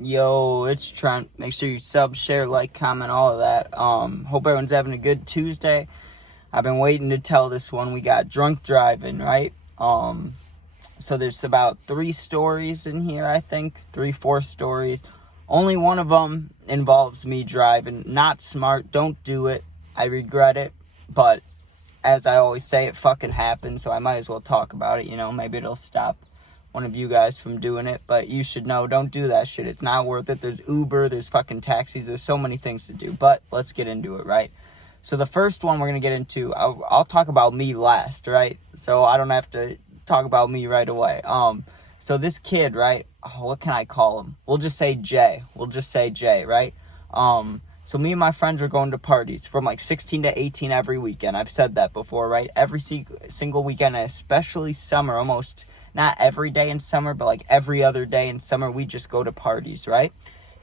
Yo, it's Trent. Make sure you sub, share, like, comment, all of that. Hope everyone's having a good Tuesday. I've been waiting to tell this one. We got drunk driving, right? So there's about 3 stories in here, I think. 4 stories. Only one of them involves me driving. Not smart. Don't do it. I regret it. But as I always say, it fucking happened. So I might as well talk about it, Maybe it'll stop one of you guys from doing it, but you should know, don't do that shit. It's not worth it. There's Uber, there's fucking taxis, there's so many things to do, but let's get into it, right? So the first one we're going to get into, I'll talk about me last, right? So I don't have to talk about me right away. So this kid, right? What can I call him? We'll just say Jay. Right? So me and my friends were going to parties from like 16 to 18 every weekend. I've said that before, right? Every single weekend, especially summer, almost not every day in summer, but like every other day in summer, we just go to parties, right?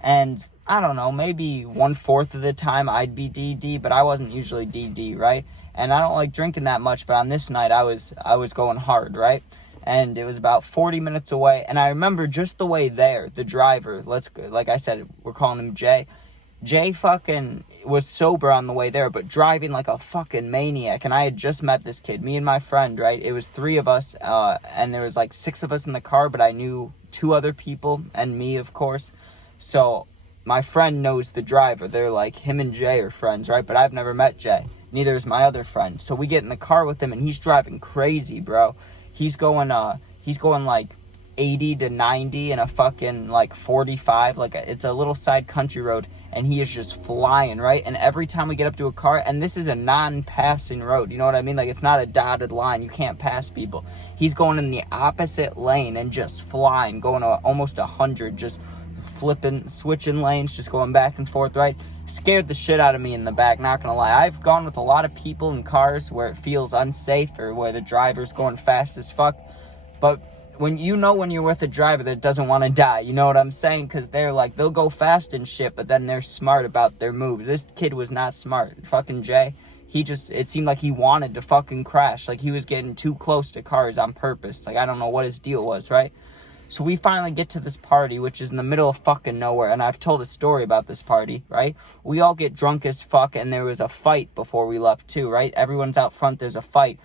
And I don't know, maybe 1/4 of the time I'd be DD, but I wasn't usually DD, right? And I don't like drinking that much, but on this night I was going hard, right? And it was about 40 minutes away, and I remember just the way there, the driver, like I said, we're calling him Jay. Jay fucking was sober on the way there, but driving like a fucking maniac. And I had just met this kid, me and my friend, right? It was 3 of us, and there was like 6 of us in the car, but I knew 2 other people and me, of course. So my friend knows the driver. They're like, him and Jay are friends, right? But I've never met Jay. Neither is my other friend. So we get in the car with him, and he's driving crazy, bro. He's going like 80 to 90 in a fucking like 45. It's a little side country road. And he is just flying, right? And every time we get up to a car, and this is a non-passing road, you know what I mean? Like, it's not a dotted line. You can't pass people. He's going in the opposite lane and just flying, going to almost 100, just flipping, switching lanes, just going back and forth, right? Scared the shit out of me in the back, not gonna lie. I've gone with a lot of people in cars where it feels unsafe or where the driver's going fast as fuck. But when you're with a driver that doesn't want to die, you know what I'm saying? Because they're like, they'll go fast and shit, but then they're smart about their moves. This kid was not smart. Fucking Jay, it seemed like he wanted to fucking crash. Like, he was getting too close to cars on purpose. Like, I don't know what his deal was, right? So we finally get to this party, which is in the middle of fucking nowhere, and I've told a story about this party, right? We all get drunk as fuck, and there was a fight before we left too, right? Everyone's out front, there's a fight.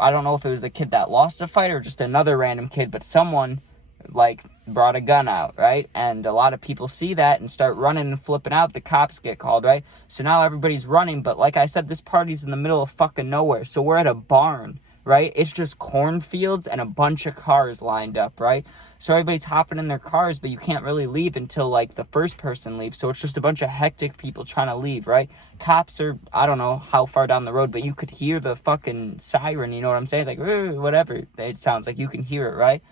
I don't know if it was the kid that lost a fight or just another random kid, but someone, like, brought a gun out, right? And a lot of people see that and start running and flipping out. The cops get called, right? So now everybody's running, but like I said, this party's in the middle of fucking nowhere. So we're at a barn, right? It's just cornfields and a bunch of cars lined up, right? So everybody's hopping in their cars, but you can't really leave until, like, the first person leaves. So it's just a bunch of hectic people trying to leave, right? Cops are, I don't know how far down the road, but you could hear the fucking siren, you know what I'm saying? It's like, whatever it sounds like, you can hear it, right?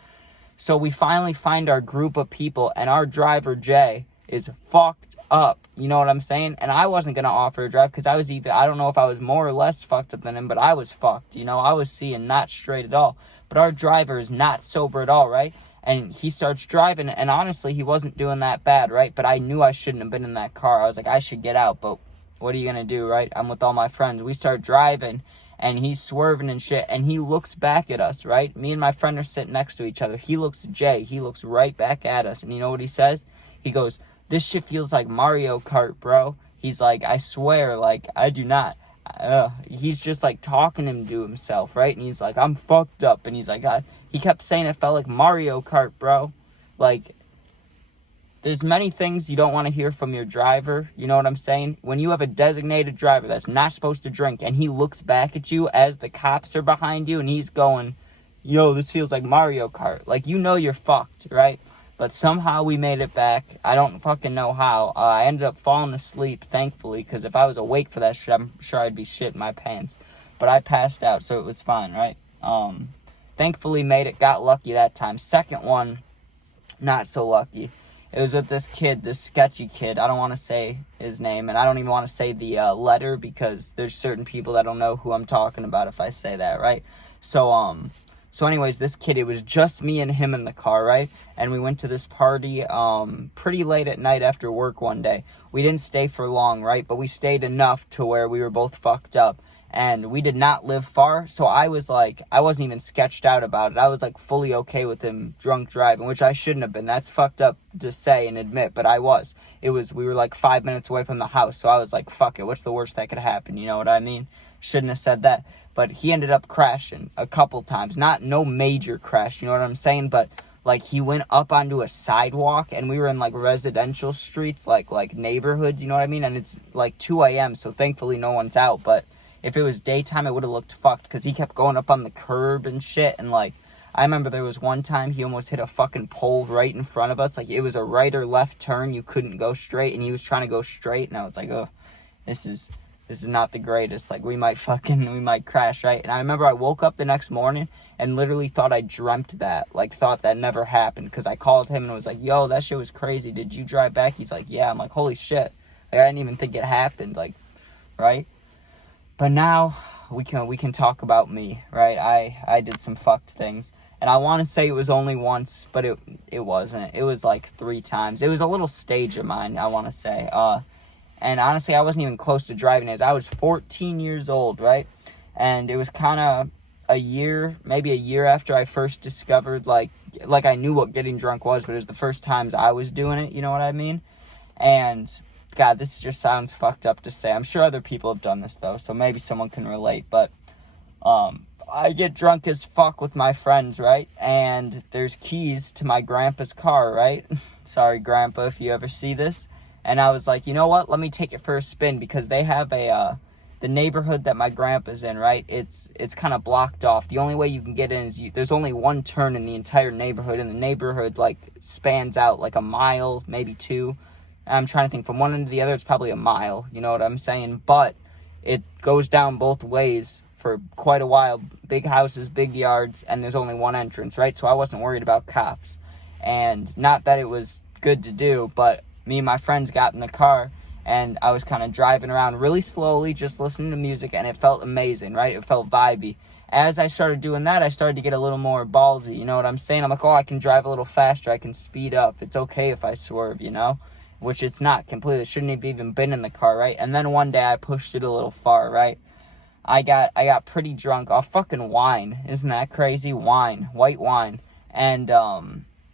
So we finally find our group of people, and our driver, Jay, is fucked up, you know what I'm saying? And I wasn't going to offer a drive because I don't know if I was more or less fucked up than him, but I was fucked, I was seeing not straight at all. But our driver is not sober at all, right? And he starts driving, and honestly, he wasn't doing that bad, right? But I knew I shouldn't have been in that car. I was like, I should get out, but what are you going to do, right? I'm with all my friends. We start driving, and he's swerving and shit, and he looks back at us, right? Me and my friend are sitting next to each other. He looks at Jay. He looks right back at us, and you know what he says? He goes, this shit feels like Mario Kart, bro. He's like, I swear, like, I do not. He's just like talking him to himself, right? And he's like, I'm fucked up. And he's like, he kept saying it felt like Mario Kart, bro. Like, there's many things you don't want to hear from your driver, you know what I'm saying? When you have a designated driver that's not supposed to drink, and he looks back at you as the cops are behind you, and he's going, yo, this feels like Mario Kart. Like, you're fucked, right? But somehow we made it back. I don't fucking know how. I ended up falling asleep, thankfully, because if I was awake for that shit, I'm sure I'd be shitting my pants. But I passed out, so it was fine, right? Thankfully made it. Got lucky that time. Second one, not so lucky. It was with this kid, this sketchy kid. I don't want to say his name, and I don't even want to say the letter, because there's certain people that don't know who I'm talking about if I say that, right? So anyways, this kid, it was just me and him in the car, right? And we went to this party pretty late at night after work one day. We didn't stay for long, right? But we stayed enough to where we were both fucked up. and we did not live far, so I wasn't even sketched out about it. I was like fully okay with him drunk driving, which I shouldn't have been. That's fucked up to say and admit, but I was. We were like 5 minutes away from the house, so I was like, fuck it, what's the worst that could happen, you know what I mean? Shouldn't have said that. But he ended up crashing a couple times. No major crash, you know what I'm saying? But like he went up onto a sidewalk, and we were in like residential streets, like neighborhoods, you know what I mean? And it's like 2 a.m., so thankfully no one's out. But if it was daytime, it would have looked fucked, because he kept going up on the curb and shit. And like, I remember there was one time he almost hit a fucking pole right in front of us. Like, it was a right or left turn, you couldn't go straight, and he was trying to go straight, and I was like, oh, this is not the greatest. Like, we might crash, right? And I remember I woke up the next morning and literally thought I dreamt that. Like, thought that never happened. Because I called him and was like, yo, that shit was crazy. Did you drive back? He's like, yeah. I'm like, holy shit. Like, I didn't even think it happened. Like, right? But now we can talk about me, right? I did some fucked things. And I want to say it was only once, but it wasn't. It was like 3 times. It was a little stage of mine, I want to say. And honestly, I wasn't even close to driving as I was 14 years old, right? And it was kind of maybe a year after I first discovered, like I knew what getting drunk was, but it was the first times I was doing it, you know what I mean? And, God, this just sounds fucked up to say. I'm sure other people have done this, though, so maybe someone can relate, but, I get drunk as fuck with my friends, right? And there's keys to my grandpa's car, right? Sorry, Grandpa, if you ever see this. And I was like, you know what? Let me take it for a spin, because they have the neighborhood that my grandpa's in, right? It's kind of blocked off. The only way you can get in is there's only one turn in the entire neighborhood, and the neighborhood like spans out like a mile, maybe 2. And I'm trying to think, from one end to the other, it's probably a mile. You know what I'm saying? But it goes down both ways for quite a while. Big houses, big yards, and there's only one entrance, right? So I wasn't worried about cops. And not that it was good to do, but me and my friends got in the car, and I was kind of driving around really slowly, just listening to music, and it felt amazing, right? It felt vibey. As I started doing that, I started to get a little more ballsy, you know what I'm saying? I'm like, oh, I can drive a little faster, I can speed up. It's okay if I swerve, you know? Which it's not completely. Shouldn't have even been in the car, right? And then one day I pushed it a little far, right? I got pretty drunk off fucking wine. Isn't that crazy? Wine. White wine. And,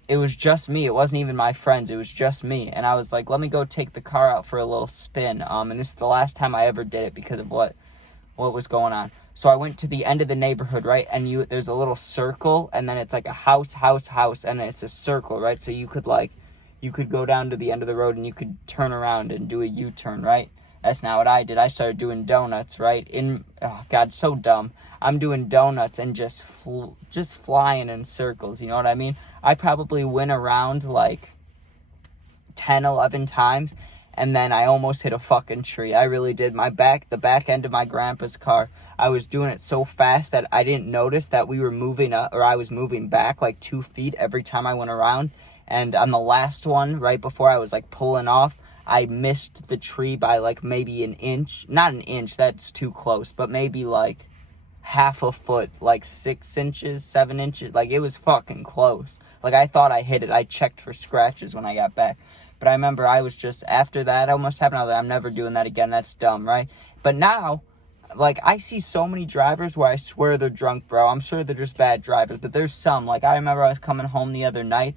it was just me. It wasn't even my friends. It was just me. And I was like, let me go take the car out for a little spin. And this is the last time I ever did it because of what was going on. So I went to the end of the neighborhood, right? And there's a little circle, and then it's like a house, and it's a circle, right? So you could go down to the end of the road, and you could turn around and do a U-turn, right? That's not what I did. I started doing donuts, right? Oh God, so dumb. I'm doing donuts and just flying in circles, you know what I mean? I probably went around like 10, 11 times, and then I almost hit a fucking tree. I really did. The back end of my grandpa's car, I was doing it so fast that I didn't notice that we were moving up, or I was moving back like 2 feet every time I went around. And on the last one, right before I was like pulling off, I missed the tree by like maybe an inch. Not an inch, that's too close, but maybe like half a foot, like 6 inches, 7 inches. Like, it was fucking close. Like, I thought I hit it. I checked for scratches when I got back. But I remember I was just, after that almost happened, I was like, I'm never doing that again. That's dumb, right? But now, like, I see so many drivers where I swear they're drunk, bro. I'm sure they're just bad drivers, but there's some. Like, I remember I was coming home the other night.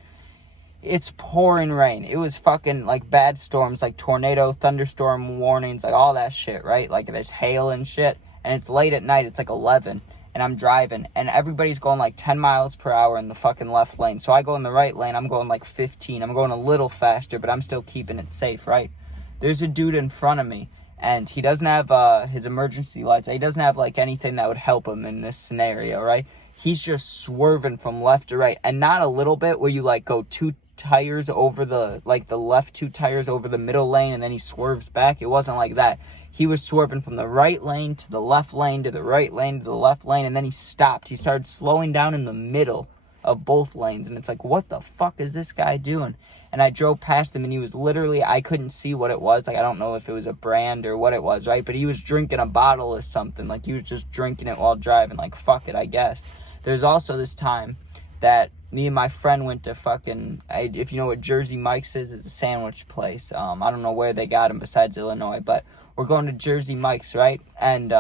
It's pouring rain. It was fucking, like, bad storms, like tornado, thunderstorm warnings, like, all that shit, right? Like, there's hail and shit. And it's late at night. It's like 11. And I'm driving, and everybody's going like 10 miles per hour in the fucking left lane. So I go in the right lane, I'm going like 15. I'm going a little faster, but I'm still keeping it safe, right? There's a dude in front of me, and he doesn't have his emergency lights. He doesn't have like anything that would help him in this scenario, right? He's just swerving from left to right, and not a little bit where you like go 2 tires over the left 2 tires over the middle lane, and then he swerves back. It wasn't like that. He was swerving from the right lane to the left lane to the right lane to the left lane, and then he stopped. He started slowing down in the middle of both lanes, and it's like, what the fuck is this guy doing? And I drove past him, and he was literally, I couldn't see what it was. Like, I don't know if it was a brand or what it was, right? But he was drinking a bottle of something. Like, he was just drinking it while driving. Like, fuck it, I guess. There's also this time that me and my friend went to fucking, if you know what Jersey Mike's is, it's a sandwich place. I don't know where they got them besides Illinois, but we're going to Jersey Mike's, right? And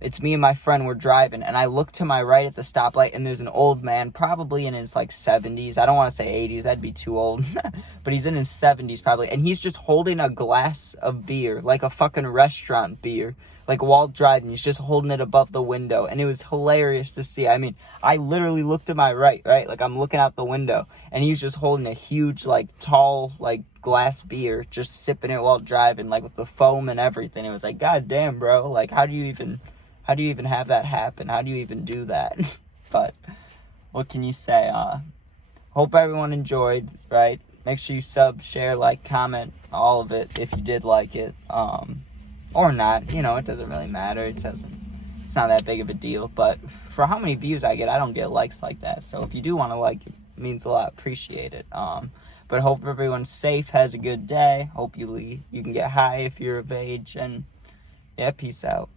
It's me and my friend, we're driving, and I look to my right at the stoplight, and there's an old man, probably in his, like, 70s. I don't want to say 80s, that'd be too old. But he's in his 70s, probably, and he's just holding a glass of beer, like a fucking restaurant beer, like, while driving. He's just holding it above the window, and it was hilarious to see. I mean, I literally looked to my right, like, I'm looking out the window, and he's just holding a huge, like, tall, like, glass beer, just sipping it while driving, like, with the foam and everything. It was like, God damn, bro, like, how do you even have that happen? How do you even do that? But what can you say? Hope everyone enjoyed, right? Make sure you sub, share, like, comment, all of it if you did like it. Or not, you know, it doesn't really matter. It's not that big of a deal. But for how many views I get, I don't get likes like that. So if you do want to like it, means a lot. Appreciate it. But hope everyone's safe, has a good day. Hope you can get high if you're of age. And yeah, peace out.